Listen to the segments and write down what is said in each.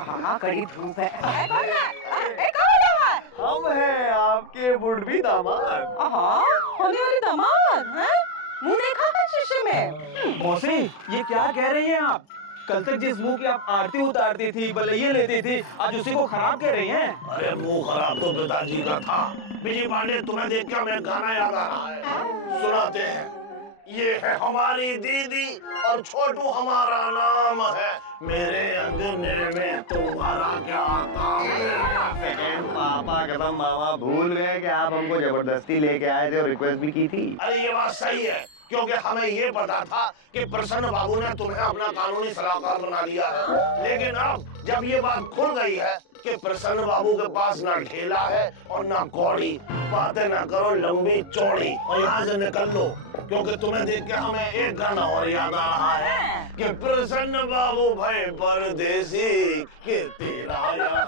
हाँ कड़ी धूप है। कौन है? कौन है? हम हैं आपके बुढ़वी दामाद। होने वाले दामाद हैं? मुंह देखा है शीशे में? मौसी, ये क्या कह रही हैं आप? कल तक जिस मुंह की आप आरती उतारती थी, बलैये लेती थी, आज उसी को खराब कह रही हैं? अरे मुंह खराब तो पिताजी का था। बिजी पांडे, तुम्हें देख के हमें गाना याद आ रहा है, सुनाते हैं। ये है हमारी दीदी और छोटू हमारा नाम है, मेरे अंगने में तुम्हारा क्या काम है। पापा कसम मामा भूल गए कि आप हमको जबरदस्ती लेके आए थे और रिक्वेस्ट भी की थी। अरे ये बात सही है, क्योंकि हमें ये पता था कि प्रसन्न बाबू ने तुम्हें अपना कानूनी सलाहकार बना लिया है। लेकिन अब जब ये बात खुल गई है कि प्रसन्न बाबू के पास ना ढेला है और ना कौड़ी, बातें ना करो लंबी चौड़ी और यहाँ से निकल लो, क्योंकि तुम्हें देख के हमें एक गाना और याद आ रहा है कि प्रसन्न बाबू भाई परदेसी के तेरा यहाँ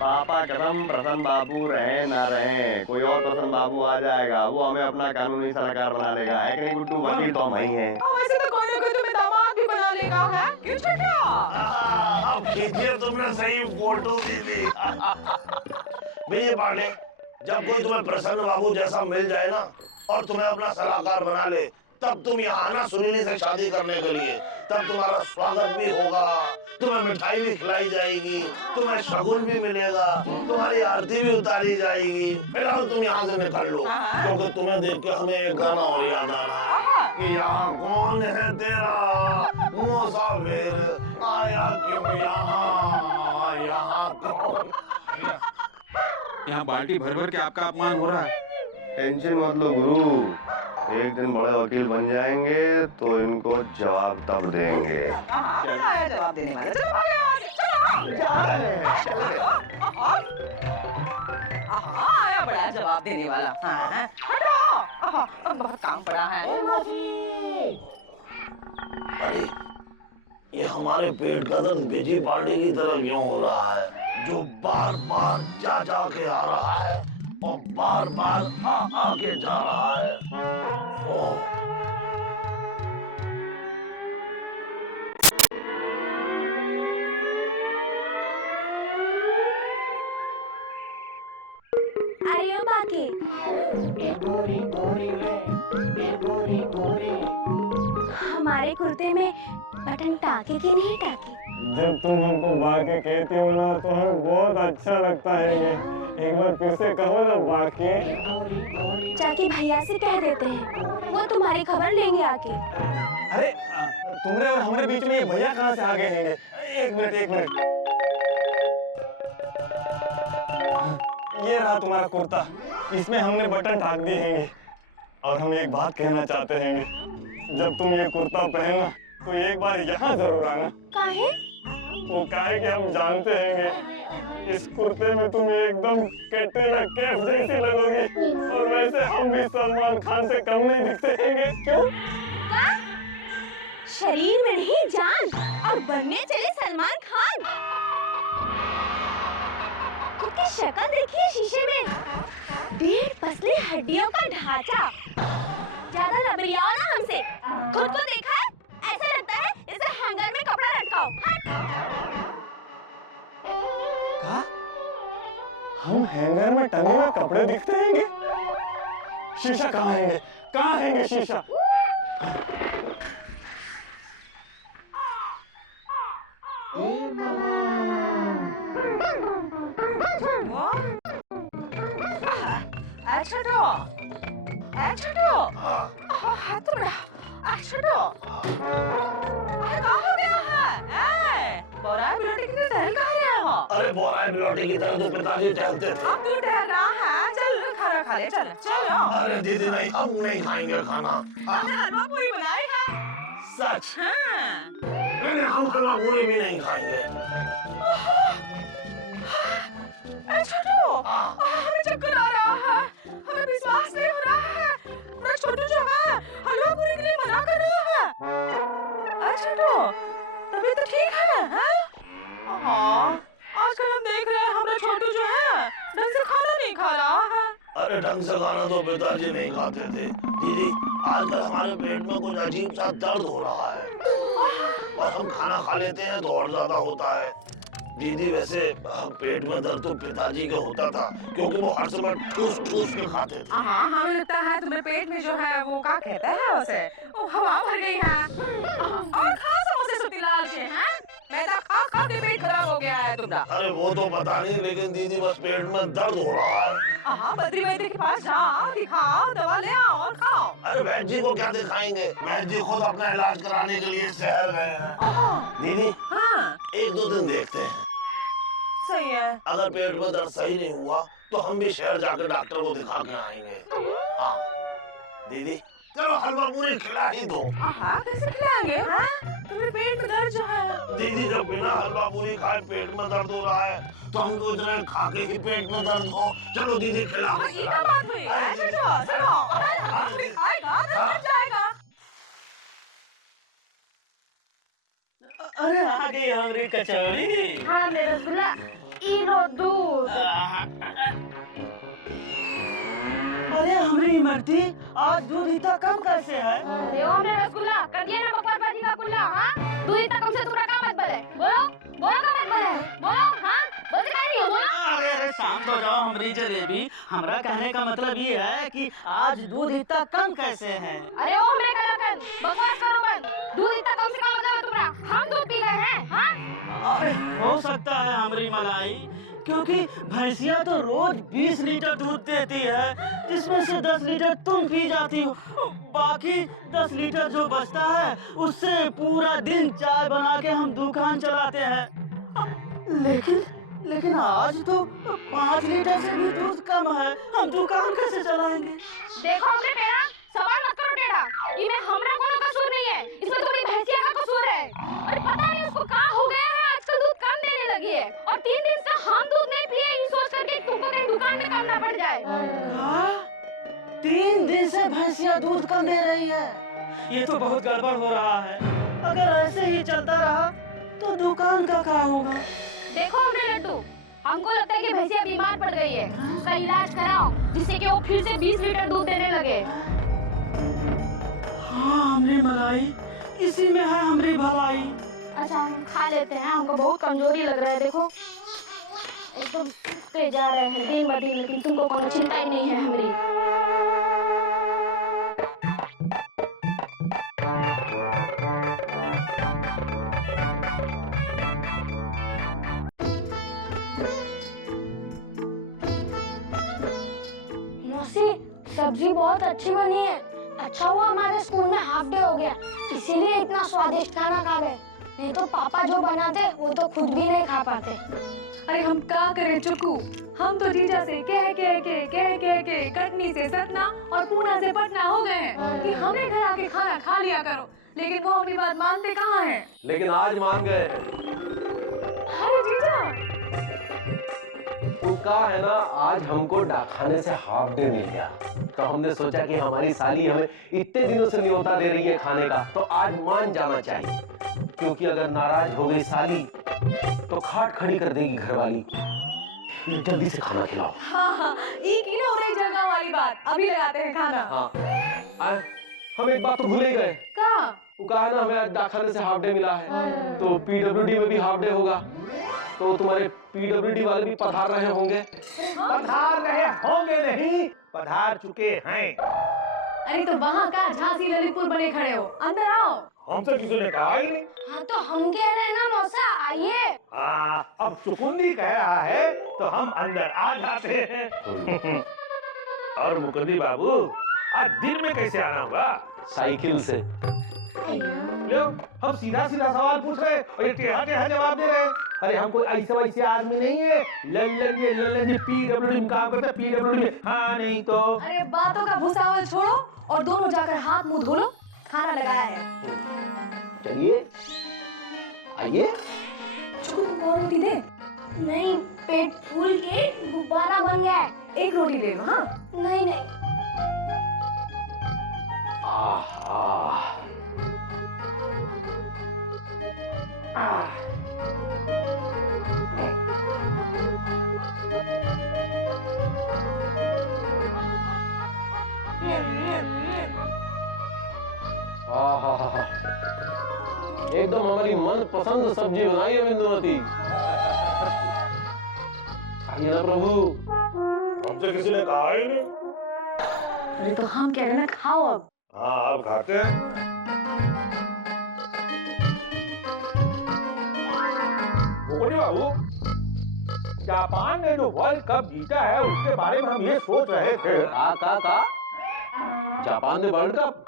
पापा कसम प्रसन्न बाबू रहे ना रहे, कोई और प्रसन्न बाबू आ जाएगा, वो हमें अपना कानूनी सलाहकार बना लेगा। है कि नहीं गुड्डू? वकील तो हम ही हैं। वैसे तो कोई ना कोई तुम्हें दामाद भी बना लेगा है? क्यों छोटा? अब खींचिए, तुमने सही फोटो दी थी। विजय पांडे, जब कोई तुम्हें प्रसन्न बाबू जैसा मिल जाए ना और तुम्हें अपना सलाहकार बना ले, तब तुम यहाँ आना सुनीली से शादी करने के लिए। तब तुम्हारा स्वागत भी होगा, तुम्हें मिठाई भी खिलाई जाएगी, तुम्हें शगुन भी मिलेगा, तुम्हारी आरती भी उतारी जाएगी। फिलहाल तुम यहाँ से निकल लो, क्योंकि तुम्हें देख के हमें एक गाना और याद आ रहा है कि यहाँ कौन है तेरा मुसाफिर आया क्यों यहाँ, यहाँ कौन। यहाँ बाल्टी भर भर के आपका अपमान हो रहा है। टेंशन मत लो गुरु, एक दिन बड़े वकील बन जाएंगे तो इनको जवाब तब देंगे। जवाब देने वाला आया बड़ा जवाब देने वाला। बहुत काम पड़ा है। अरे ये हमारे पेट का दर्द बिजी पार्टी की तरह क्यों हो रहा है, जो बार बार जा जा के आ रहा है और बार बार आ के जा रहा है। अरे ओ बाकी हमारे कुर्ते में बटन टाके कि नहीं टाके? जब तुम हमको बाके कहती हो ना तो हमें बहुत अच्छा लगता है। ये एक बार फिर से कहो ना बाके। जाके भैया से कह देते हैं, वो तुम्हारी खबर लेंगे आके। अरे तुम्हारे और हमारे बीच में ये भैया कहाँ से आ गए हैं? एक मिनट एक मिनट, ये रहा तुम्हारा कुर्ता, इसमें हमने बटन टाक दिए हैं। और हम एक बात कहना चाहते हैं, जब तुम ये कुर्ता पहनना तो एक बार यहाँ जरूर आना। काहे? वो काहे कि हम जानते हैं इस कुर्ते में तुम एकदम कैटरीना कैफ जैसी लगोगी, और वैसे हम भी सलमान खान से कम नहीं दिखते हैं। क्यों? शरीर में नहीं जान, और बनने चले सलमान खान। खुद की शक्ल देखिए शीशे में, डेढ़ पसली हड्डियों का ढांचा। ज्यादा लबरियाओ ना हमसे, खुद को देखा है? ऐसा लगता है इसे हैंगर में कपड़ा लटकाओ। का? हम हैंगर में टंगे हुए कपड़े दिखते हैं? शीशा कहाँ है? कहाँ है शीशा? अरे बोराई बिलोटी की तरह तो पिताजी टहलते थे। अब तू टहल रहा है, चल खाना खा ले, चल चल। अरे दीदी नहीं, हम नहीं खाएंगे खाना। हमने हलवा पूरी बनाई है। सच? हाँ। नहीं हम हलवा पूरी भी नहीं खाएंगे। छोटू, हमें चक्कर आ रहा है, हमें विश्वास नहीं हो रहा है। मेरा छोटू जो है हलवा पूरी के लिए मना कर रहा है। छोटू, तबीयत तो ठीक है? हाँ, आजकल हम देख रहे हैं हमारा छोटू जो है ढंग से खाना नहीं खा रहा है। अरे ढंग से खाना तो पिताजी नहीं खाते थे दीदी। आजकल हमारे पेट में कुछ अजीब सा दर्द हो रहा है और हम खाना खा लेते हैं तो और ज्यादा होता है दीदी। वैसे पेट में दर्द तो पिताजी का होता था क्योंकि वो हर समय ठूस ठूस के खाते थे। हाँ, हमें लगता है तुम्हारे पेट में जो है वो क्या कहते हैं उसे, वो हवा भर गई है। और खा समोसे सुतीलाल के हैं, मैदा खा खा के पेट खराब हो गया है तुम्हारा। अरे वो तो पता नहीं, लेकिन दीदी बस पेट में दर्द हो रहा है। हाँ, बद्री वैद्य के पास जाओ, दिखाओ, दवा ले आओ और खाओ। अरे वैद्य जी को क्या दिखाएंगे, वैद्य जी खुद अपना इलाज कराने के लिए शहर गए हैं। दीदी हाँ, 1-2 दिन देखते हैं, सही है। अगर पेट में दर्द सही नहीं हुआ तो हम भी शहर जाकर डॉक्टर को दिखा के आएंगे। हाँ दीदी चलो हलवा पूरी खिला ही दो। हाँ, कैसे खिलाएंगे? हाँ, तुम्हारे पेट में दर्द जो है। दीदी जब बिना हलवा पूरी खाए पेट में दर्द हो रहा है तो हम सोच रहे हैं खा के ही पेट में दर्द हो। चलो दीदी खिला। ये क्या बात हुई? चलो चलो, पूरी खाएगा तो मर जाएगा। अरे आ गई हमारी कचौड़ी। हाँ मेरा रसगुल्ला, इनो दूध। अरे हमारी इमरती आज दूध इतना कम कैसे है? अरे ओ मेरा रसगुल्ला, कर दिया ना बकवास बाजी का कुल्ला। हाँ, दूध इतना कम से तुम्हारा क्या मतलब है? बोलो बोलो क्या मतलब है? बोलो। हाँ, बोलते काहे नहीं हो? बोलो। अरे अरे शांत हो जाओ हमारी जलेबी। हमारा कहने का मतलब ये है कि आज दूध इतना कम कैसे है? अरे ओ मेरे कलाकंद, बकवास करो बंद। दूध इतना कम से कम मतलब है तुम्हारा? हम दूध पी गए हैं। हाँ, अरे हो सकता है हमारी मलाई, क्योंकि भैंसिया तो रोज 20 लीटर दूध देती है, जिसमें से 10 लीटर तुम पी जाती हो। बाकी 10 लीटर जो बचता है उससे पूरा दिन चाय बना के हम दुकान चलाते हैं। लेकिन आज तो 5 लीटर से भी दूध कम है, हम दुकान कैसे चलाएंगे? देखो हमने टेढ़ा सवाल मत करो टेढ़ा। इसमें हमरा कोनो कसूर नहीं है, इसमें तुम्हारी भैंसिया का कसूर है। अरे पता नहीं उसको क्या हो गया है, आजकल दूध कम देने लगी है और 3 दिन से हम दूध नहीं पिए ये सोच करके तुमको कहीं दुकान में काम ना पड़ जाए। 3 दिन से भैंसिया दूध कम दे रही है, ये तो बहुत गड़बड़ हो रहा है। अगर ऐसे ही चलता रहा तो दुकान का क्या होगा? देखो हमने लड्डू, हमको लगता है कि भैंसिया बीमार पड़ गई है, उसका इलाज कराओ जिससे कि वो फिर से 20 लीटर दूध देने लगे। हाँ हमरी मलाई, इसी में है हमरी भलाई। अच्छा हम खा लेते हैं, हमको बहुत कमजोरी लग रहा है। देखो एकदम सूखते जा रहे हैं दिन ब दिन, लेकिन तुमको कोनो चिंता ही नहीं है हमारी। मौसी सब्जी बहुत अच्छी बनी है। अच्छा हुआ हमारे स्कूल में हाफ डे हो गया, इसीलिए इतना स्वादिष्ट खाना खा गए। नहीं तो पापा जो बनाते वो तो खुद भी नहीं खा पाते। अरे हम क्या करें चुकू, हम तो जीजा से कह के कटनी से सतना और पूना से पटना हो गए हैं कि हमें घर आके खाना खा लिया करो, लेकिन वो अपनी बात मानते कहाँ हैं। लेकिन आज मान गए। अरे जीजा वो का है ना, आज हमको डाकखाने से हाफ डे मिल गया, तो हमने सोचा कि हमारी साली हमें इतने दिनों से न्योता दे रही है खाने का, तो आज मान जाना चाहिए। क्योंकि अगर नाराज हो गई साली तो खाट खड़ी कर देगी घरवाली। जल्दी से खाना खिलाओ। हाँ, एक ही ना हो रही जगह वाली बात, अभी लगाते हैं खाना। हाँ, हम एक बात तो भूल ही गए। का? वो कहा ना हमें डाकखाने से हाफ डे मिला है, तो पीडब्ल्यूडी में भी हाफ डे होगा, तो तुम्हारे पीडब्ल्यूडी वाले भी पधार रहे होंगे। पधार रहे होंगे नहीं, पधार चुके हैं। अरे तो वहाँ का झांसी ललितपुर बने खड़े हो, अंदर आओ। हमसे किसी ने कहा ही नहीं। हाँ तो हम कह रहे हैं ना मौसा, आइए। अब सुकुंदी कह रहा है तो हम अंदर आ जाते हैं। और मुकुंदी बाबू आज दिन में कैसे आना हुआ? साइकिल से। लो हम सीधा सीधा सवाल पूछ रहे और ये टेढ़ा टेढ़ा जवाब दे रहे। अरे हम कोई ऐसे वैसे आदमी नहीं है। लल्लन जी पीडब्ल्यूडी में काम करते हैं, पीडब्ल्यूडी में। हाँ नहीं तो। अरे बातों का भुसावल छोड़ो और दोनों जाकर हाथ मुंह धो लो, खाना लगाया है। चलिए आइए। चुकू और रोटी दे। नहीं, पेट फूल के गुब्बारा बन गया है। एक रोटी दे लो। हाँ नहीं नहीं। आहा। एकदम हमारी मनपसंद सब्जी बनाई है बिंदुमती। खाइए ना प्रभु। हमसे किसी ने कहा ही नहीं। अरे तो हम कह रहे हैं ना, खाओ अब। हाँ आप खाते हैं। बोले बाबू, जापान ने जो वर्ल्ड कप जीता है उसके बारे में हम ये सोच रहे थे। का जापान ने वर्ल्ड कप?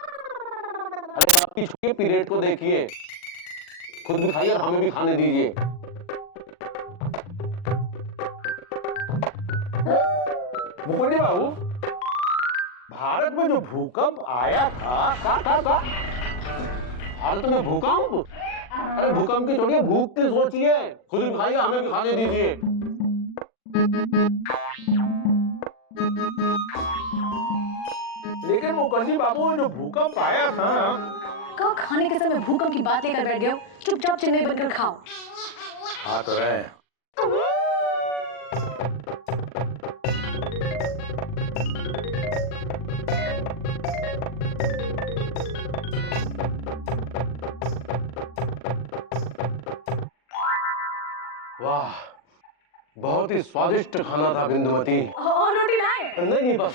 अरे आप पीछे पीरियड को देखिए, खुद भी खाइए और हमें भी खाने दीजिए। मुकुंदी बाबू, भारत में जो भूकंप आया था, का भारत में भूकंप? अरे भूकंप की छोड़िए, भूख की सोचिए। खुद भी खाइए, हमें भी खाने दीजिए। लेकिन मुकुंदी बाबू, जो भूकंप आया था कब खाने के समय भूकंप की बात लेकर बैठ गए हो? चुपचाप चिन्ह बनकर खाओ। हाँ तो रहे। वाह, बहुत ही स्वादिष्ट खाना था बिंदुमती। और रोटी लाए? नहीं बस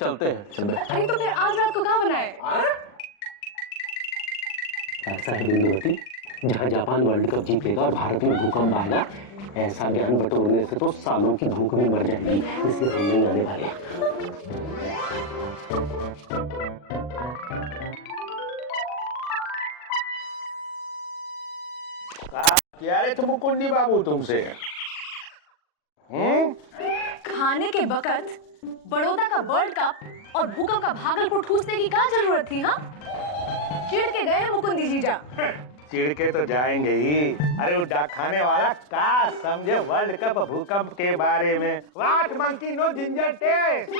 चलते हैं। अरे तो फिर आज रात को कहाँ बनाए? ऐसा है बिंदुमती, जहाँ जापान वर्ल्ड कप जीतेगा और भारत में भूकंप आएगा, ऐसा ज्ञान बटोरने से तो सालों की भूख भी मर जाएगी, इसलिए हम नहीं आने वाले। क्या रे तुम मुकुंदी बाबू तुमसे? खाने के वक्त बड़ौदा का वर्ल्ड कप और भूकंप का भागलपुर ठूसने की क्या जरूरत थी? हाँ, चिढ़ के गए मुकुंदी जीजा। चिढ़ के तो जाएंगे ही। अरे वो डाक खाने वाला का समझे वर्ल्ड कप भूकंप के बारे में? What monkey know ginger taste.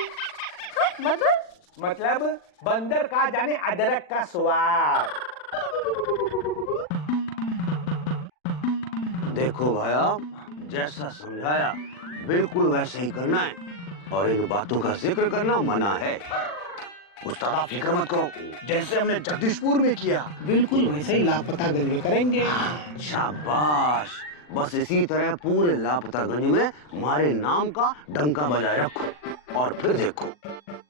मतलब बंदर का जाने अदरक का स्वाद। देखो भाया, जैसा समझाया बिल्कुल वैसे ही करना है, और इन बातों का जिक्र करना मना है। उस्ताद आप फिक्र मत करो, जैसे हमने जगदीशपुर में किया बिल्कुल वैसे ही लापता गंज करेंगे। शाबाश, बस इसी तरह पूरे लापतागंज में हमारे नाम का डंका बजाय रखो, और फिर देखो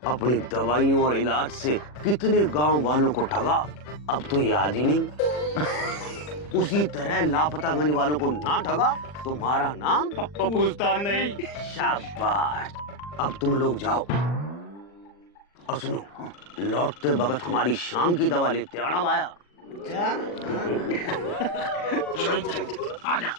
अपनी दवाइयों और इलाज से कितने गांव वालों को ठगा, अब तो याद ही नहीं। उसी तरह लापतागंज वालों को ना ठगा, तुम्हारा नाम पूछता नहीं। शाबाश, अब तुम लोग जाओ, और सुनो, लौटते वक्त हमारी शाम की दवा लेते आना भाया। आजा।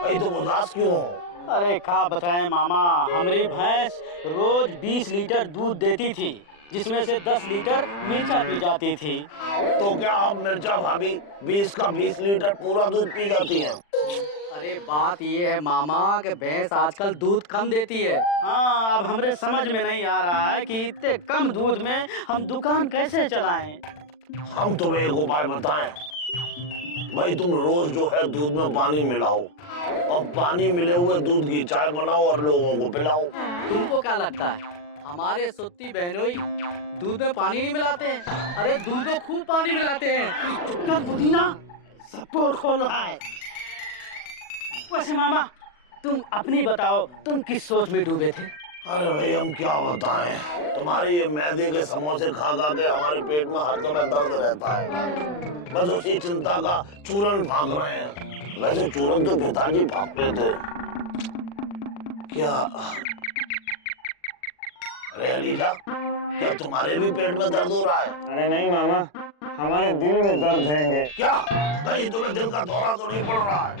भाई तुम उदास क्यों हो? अरे क्या बताएं मामा, हमारी भैंस रोज 20 लीटर दूध देती थी, जिसमें से 10 लीटर मिर्चा पी जाती थी। तो क्या अब मिर्चा भाभी 20 का 20 लीटर पूरा दूध पी जाती है? अरे बात ये है मामा कि भैंस आजकल दूध कम देती है। हाँ, अब हमारे समझ में नहीं आ रहा है कि इतने कम दूध में हम दुकान कैसे चलाएं। हम तुम्हें एक उपाय बताएं। भाई तुम रोज जो है दूध में पानी मिलाओ, और पानी मिले हुए दूध की चाय बनाओ और लोगों को पिलाओ। तुमको क्या लगता है हमारे सोती बहनोई दूध में पानी नहीं मिलाते हैं? अरे दूध में खूब पानी मिलाते हैं। चुपका पुदीना सब खोल रहा है। वैसे मामा तुम अपनी बताओ, तुम किस सोच में डूबे थे? अरे भाई हम क्या बताएं, तुम्हारे ये मैदे के समोसे खा खा के हमारे पेट में हर समय दर्द रहता है, बस उसी चिंता का चूरन भाग रहे हैं। वैसे चूरन तो पिताजी भागते थे। क्या अरे अलीजा, क्या तुम्हारे भी पेट में दर्द हो रहा है? अरे नहीं मामा, हमारे दिल में दर्द है। क्या कहीं तुम्हें दिल का दौरा तो नहीं पड़ रहा है?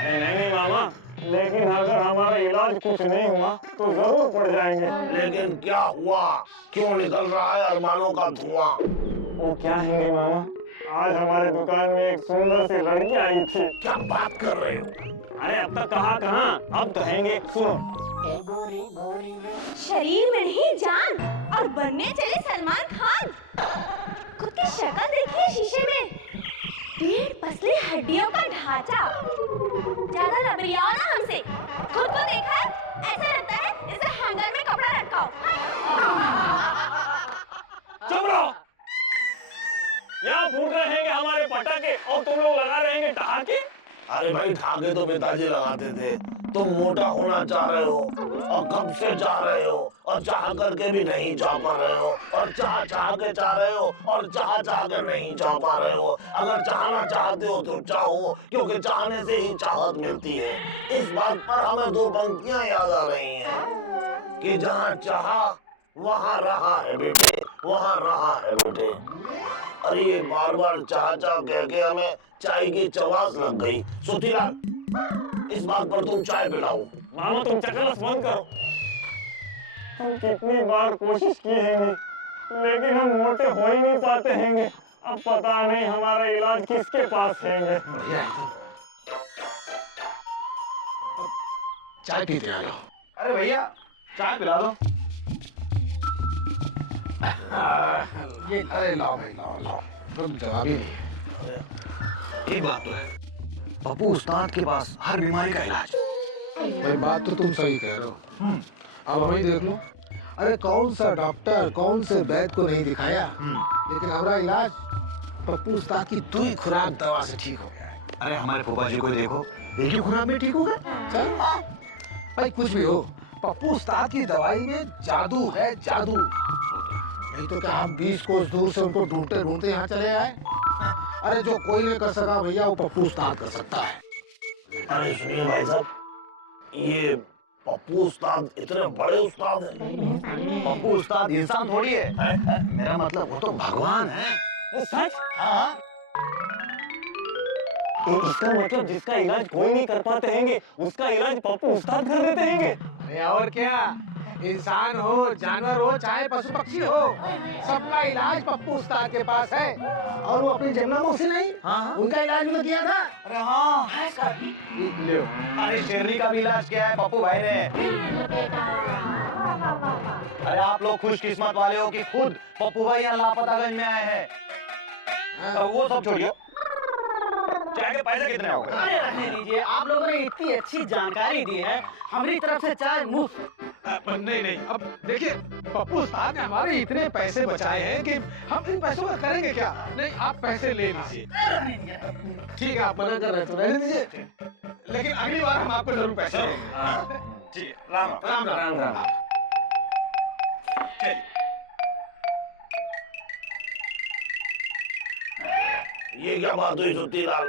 अरे नहीं मामा, लेकिन अगर हमारा इलाज कुछ नहीं हुआ तो जरूर पड़ जाएंगे। लेकिन क्या हुआ? क्यों निकल रहा है अरमानों का धुआं? वो क्या है मामा, आज हमारे दुकान में एक सुंदर सी लड़की आई थी। क्या बात कर रहे हो? अरे अब तक कहाँ अब कहेंगे, सुनो। शरीर में नहीं जान और बनने चले सलमान खान। खुद की शक्ल देखिए शीशे में, पेट पसली हड्डियों का ढांचा। ज्यादा लबरियाओ ना हमसे। खुद को देखा है? ऐसा लगता है जैसे हैंगर में कपड़ा लटकाओ। चुप रहो। यहाँ फूट रहेंगे हमारे पटाखे और तुम लोग लगा रहेंगे ठहाके। अरे भाई ठाके तो पिताजी लगाते थे, तुम मोटा होना चाह रहे हो और कब से चाह रहे हो और चाह करके भी नहीं चाह पा रहे हो और चाह के चाह रहे हो और चाह के नहीं चाह पा रहे हो। अगर चाहना चाहते हो तो चाहो, क्योंकि चाहने से ही चाहत मिलती है। इस बात पर हमें दो पंक्तियां याद आ रही हैं कि जहाँ चाहा वहाँ रहा है बेटे, वहाँ रहा है बेटे। अरे ये बार बार चाह कह के हमें चाय की चवास लग गई। सुतीलाल, इस बात पर तुम चाय पिलाओ। मामा तुम चकलस बंद करो। हम कितनी बार कोशिश की है, लेकिन हम मोटे हो ही नहीं पाते हैं। अब पता नहीं हमारा इलाज किसके पास है। चाय पीते आ जाओ। अरे भैया चाय पिला दो। ये अरे लाओ भाई लाओ, तुम जवाब ही नहीं। एक बात तो है, पप्पू उस्ताद के पास हर बीमारी का इलाज। भाई बात तो तुम सही कह रहे हो। अब हमें देख लो, अरे कौन सा डॉक्टर कौन से वैद्य को नहीं दिखाया, लेकिन हमारा इलाज पप्पू उस्ताद की 2 ही खुराक दवा से ठीक हो गया है। अरे हमारे फूफा जी को देखो, एक ही खुराक में ठीक हो गए। चल भाई कुछ भी हो, पप्पू उस्ताद की दवाई में जादू है, जादू। नहीं तो क्या हम 20 कोस दूर से उनको ढूंढते यहाँ चले आए। अरे जो कोई नहीं कर सका भैया, वो पप्पू उस्ताद कर सकता है। अरे सुनिए भाई साहब, ये पप्पू उस्ताद इतने बड़े उस्ताद हैं। पप्पू उस्ताद इंसान थोड़ी है, मेरा मतलब वो तो भगवान है। सच? हाँ। इसका मतलब जिसका इलाज कोई नहीं कर पाते हैं, उसका इलाज पप्पू उस्ताद कर देते हैं। अरे और क्या, इंसान हो जानवर हो चाहे पशु पक्षी हो, सबका इलाज पप्पू उस्ताद के पास है। और वो अपनी जमुना मौसी नहीं, उनका इलाज भी तो किया था। अरे हाँ, अरे शेरनी का भी इलाज किया है पप्पू भाई ने। अरे आप लोग खुशकिस्मत वाले हो कि खुद पप्पू भाई यहाँ लापतागंज में आए हैं। वो सब छोड़िए, चाय के पैसे कितने हो गए? अरे रहने दीजिए, आप लोगों ने इतनी अच्छी जानकारी दी है, हमारी तरफ से चाय मुफ्त। नहीं, अब देखिए पप्पू उस्ताद ने हमारे इतने पैसे बचाए हैं कि हम इन पैसों का करेंगे क्या। नहीं आप पैसे ले लीजिए। ठीक है, आप मना कर रहे तो रहने दीजिए, लेकिन अगली बार हम आपको जरूर पैसे देंगे। राम राम राम राम। ये क्या बात हुई सुतीलाल?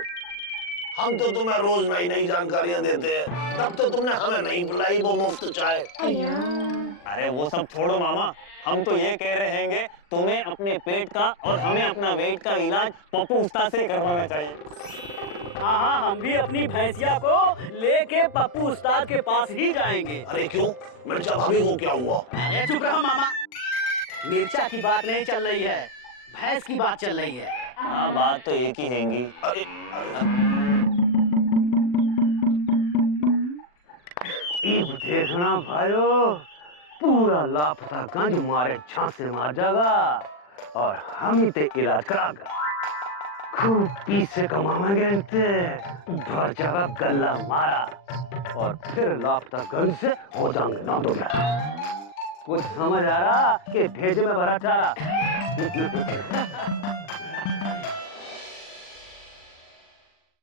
हम तो तुम्हें रोज नई नई जानकारियां देते हैं, तब तो तुमने हमें नहीं पिलाई वो मुफ्त चाय। अरे वो सब छोड़ो मामा, हम तो ये कह रहे हैं तुम्हें अपने पेट का और हमें अपना वेट का इलाज पप्पू उस्ताद से करवाना चाहिए। हाँ, हम भी अपनी भैंसिया को लेके पप्पू उस्ताद के पास ही जाएंगे। अरे क्यों, मिर्चा भाभी को क्या हुआ? अरे चुप रहो मामा, मिर्चा की बात नहीं चल रही है, भैंस की बात चल रही है। हाँ बात तो एक ही हैंगी। अरे देखना भाइयों, पूरा लापता गंज मारे झांसे मार जाएगा और हम ही ते इलाज करागा। खूब पीछे कमाएंगे इनसे, भर जाएगा गला मारा और फिर लापता गंज से हो जाएंगे ना दो में। कुछ समझ आ रहा कि भेजे में भरा चारा।